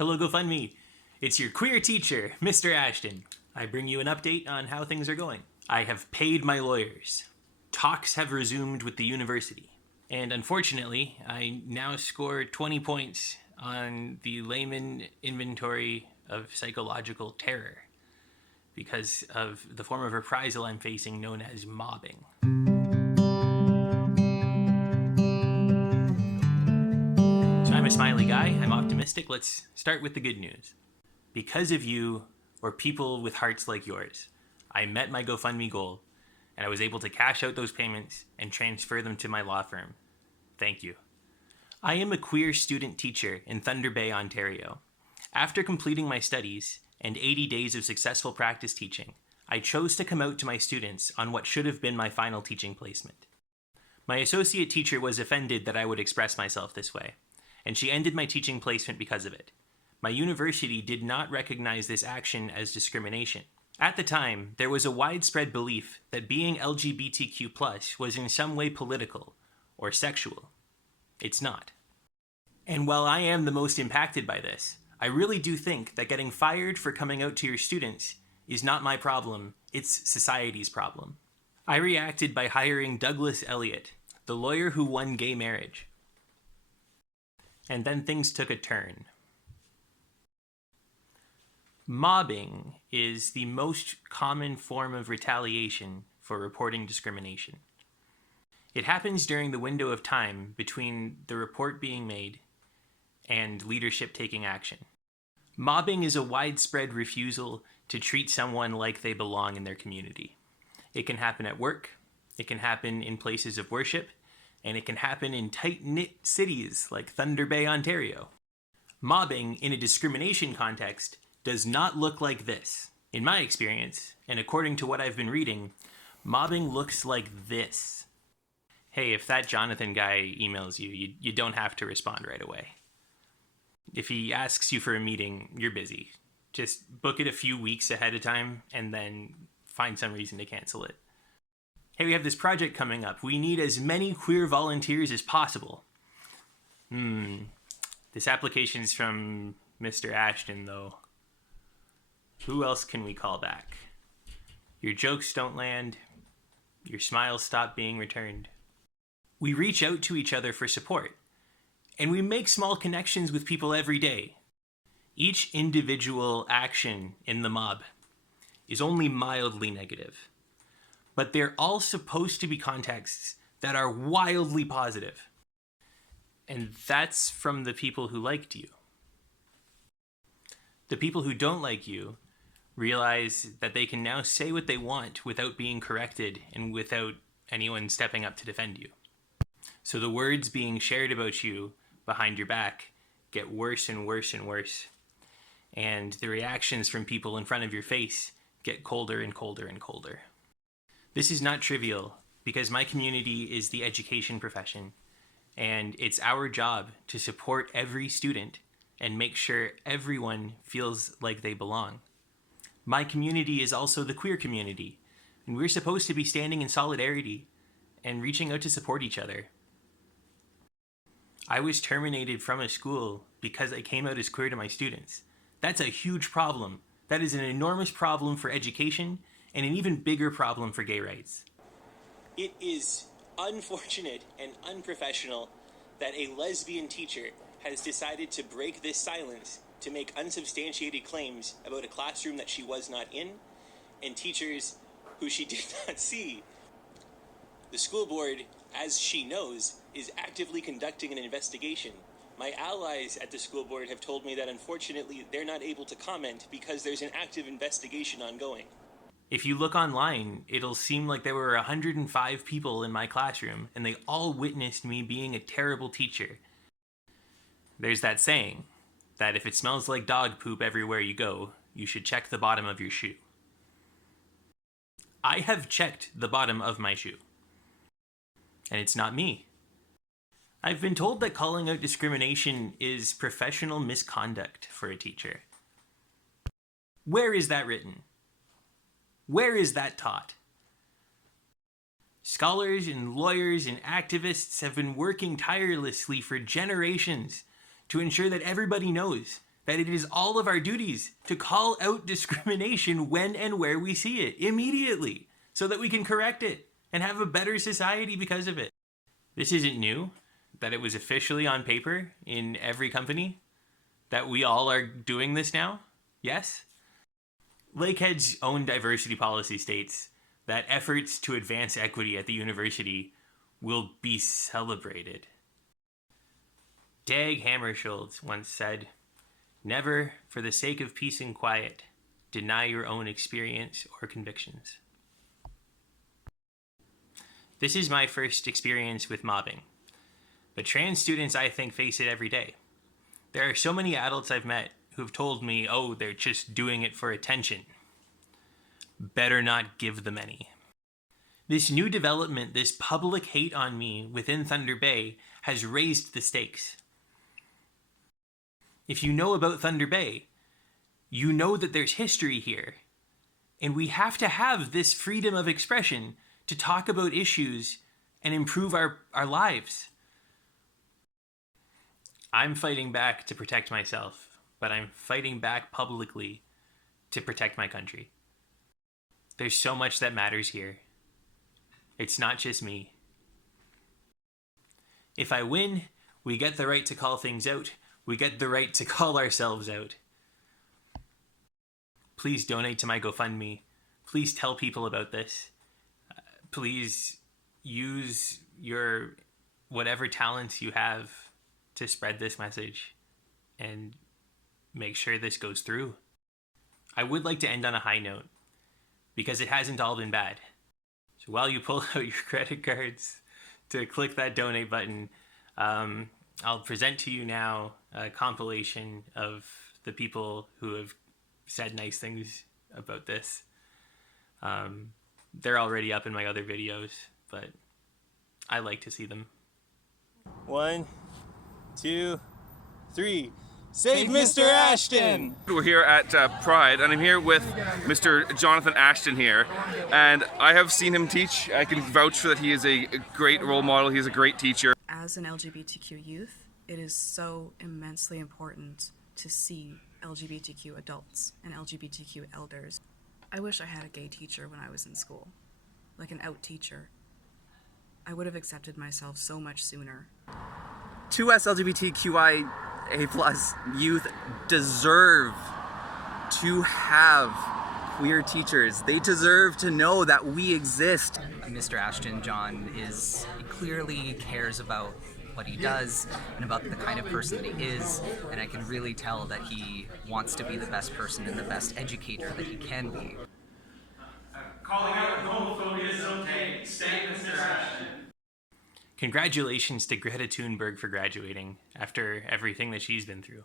Hello, GoFundMe. It's your queer teacher, Mr. Ashton. I bring you an update on how things are going. I have paid my lawyers. Talks have resumed with the university. And unfortunately, I now score 20 points on the layman inventory of psychological terror because of the form of reprisal I'm facing known as mobbing. So I'm a smiley guy, I'm optimistic. Let's start with the good news. Because of you, or people with hearts like yours, I met my GoFundMe goal, and I was able to cash out those payments and transfer them to my law firm. Thank you. I am a queer student teacher in Thunder Bay, Ontario. After completing my studies and 80 days of successful practice teaching, I chose to come out to my students on what should have been my final teaching placement. My associate teacher was offended that I would express myself this way, and she ended my teaching placement because of it. My university did not recognize this action as discrimination. At the time, there was a widespread belief that being LGBTQ+ was in some way political or sexual. It's not. And while I am the most impacted by this, I really do think that getting fired for coming out to your students is not my problem, it's society's problem. I reacted by hiring Douglas Elliott, the lawyer who won gay marriage. And then things took a turn. Mobbing is the most common form of retaliation for reporting discrimination. It happens during the window of time between the report being made and leadership taking action. Mobbing is a widespread refusal to treat someone like they belong in their community. It can happen at work, it can happen in places of worship, and it can happen in tight-knit cities like Thunder Bay, Ontario. Mobbing in a discrimination context does not look like this. In my experience, and according to what I've been reading, mobbing looks like this. Hey, if that Jonathan guy emails you, you don't have to respond right away. If he asks you for a meeting, you're busy. Just book it a few weeks ahead of time and then find some reason to cancel it. Hey, we have this project coming up. We need as many queer volunteers as possible. This application's from Mr. Ashton, though. Who else can we call back? Your jokes don't land. Your smiles stop being returned. We reach out to each other for support, and we make small connections with people every day. Each individual action in the mob is only mildly negative, but they're all supposed to be contexts that are wildly positive. And that's from the people who liked you. The people who don't like you realize that they can now say what they want without being corrected and without anyone stepping up to defend you. So the words being shared about you behind your back get worse and worse and worse. And the reactions from people in front of your face get colder and colder and colder. This is not trivial because my community is the education profession, and it's our job to support every student and make sure everyone feels like they belong. My community is also the queer community, and we're supposed to be standing in solidarity and reaching out to support each other. I was terminated from a school because I came out as queer to my students. That's a huge problem. That is an enormous problem for education and an even bigger problem for gay rights. It is unfortunate and unprofessional that a lesbian teacher has decided to break this silence to make unsubstantiated claims about a classroom that she was not in and teachers who she did not see. The school board, as she knows, is actively conducting an investigation. My allies at the school board have told me that unfortunately they're not able to comment because there's an active investigation ongoing. If you look online, it'll seem like there were 105 people in my classroom and they all witnessed me being a terrible teacher. There's that saying that if it smells like dog poop everywhere you go, you should check the bottom of your shoe. I have checked the bottom of my shoe. And it's not me. I've been told that calling out discrimination is professional misconduct for a teacher. Where is that written? Where is that taught? Scholars and lawyers and activists have been working tirelessly for generations to ensure that everybody knows that it is all of our duties to call out discrimination when and where we see it immediately so that we can correct it and have a better society because of it. This isn't new, that it was officially on paper in every company, that we all are doing this now. Yes? Lakehead's own diversity policy states that efforts to advance equity at the university will be celebrated. Dag Hammarskjöld once said, "Never, for the sake of peace and quiet, deny your own experience or convictions." This is my first experience with mobbing, but trans students, I think, face it every day. There are so many adults I've met who've told me, oh, they're just doing it for attention. Better not give them any. This new development, this public hate on me within Thunder Bay, has raised the stakes. If you know about Thunder Bay, you know that there's history here. And we have to have this freedom of expression to talk about issues and improve our lives. I'm fighting back to protect myself, but I'm fighting back publicly to protect my country. There's so much that matters here. It's not just me. If I win, we get the right to call things out. We get the right to call ourselves out. Please donate to my GoFundMe. Please tell people about this. Please use your whatever talents you have to spread this message and make sure this goes through. I would like to end on a high note because it hasn't all been bad. So while you pull out your credit cards to click that donate button, I'll present to you now a compilation of the people who have said nice things about this. They're already up in my other videos, but I like to see them. 1, 2, 3. Save Mr. Ashton! We're here at Pride, and I'm here with Mr. Jonathan Ashton here, and I have seen him teach. I can vouch for that. He is a great role model. He's a great teacher. As an LGBTQ youth, it is so immensely important to see LGBTQ adults and LGBTQ elders. I wish I had a gay teacher when I was in school, like an out teacher. I would have accepted myself so much sooner. To us LGBTQIA+ youth deserve to have queer teachers. They deserve to know that we exist. Mr. Ashton, John, clearly cares about what he does and about the kind of person that he is, and I can really tell that he wants to be the best person and the best educator that he can be. Calling out homophobia is okay. Stay Mr. Ashton. Congratulations to Greta Thunberg for graduating after everything that she's been through.